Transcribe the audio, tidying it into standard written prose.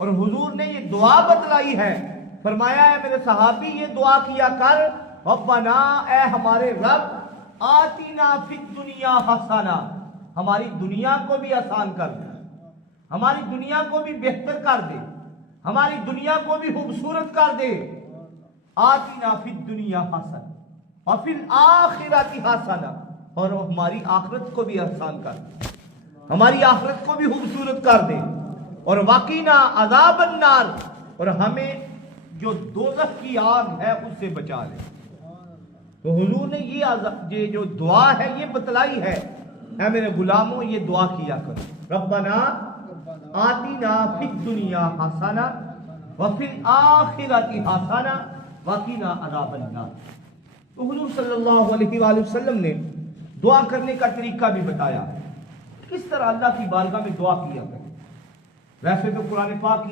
اور حضور نے یہ دعا بتلائی ہے، فرمایا ہے میرے صحابی یہ دعا کیا کر، ربنا اے ہمارے رب آتینا فی الدنیا حسنہ، ہماری دنیا کو بھی آسان کر دے، ہماری دنیا کو بھی بہتر کر دے، ہماری دنیا کو بھی خوبصورت کر دے۔ آتینا فی الدنیا حسنہ وفی الآخرۃ حسنہ، اور ہماری آخرت کو بھی آسان کر دے، ہماری آخرت کو بھی خوبصورت کر دے، اور وقینا عذاب النار، اور ہمیں جو دوزخ کی آگ ہے اس سے بچا لے۔ تو حضور نے یہ جو دعا ہے یہ بتلائی ہے، اے میرے غلاموں یہ دعا کیا کرو، ربنا آتینا فی الدنیا حسنہ وفی الآخرۃ حسنہ وقینا عذاب النار۔ تو حضور صلی اللہ علیہ وآلہ وسلم نے دعا کرنے کا طریقہ بھی بتایا، کس طرح اللہ کی بارگاہ میں دعا کیا کرے۔ ویسے تو قرآن پاک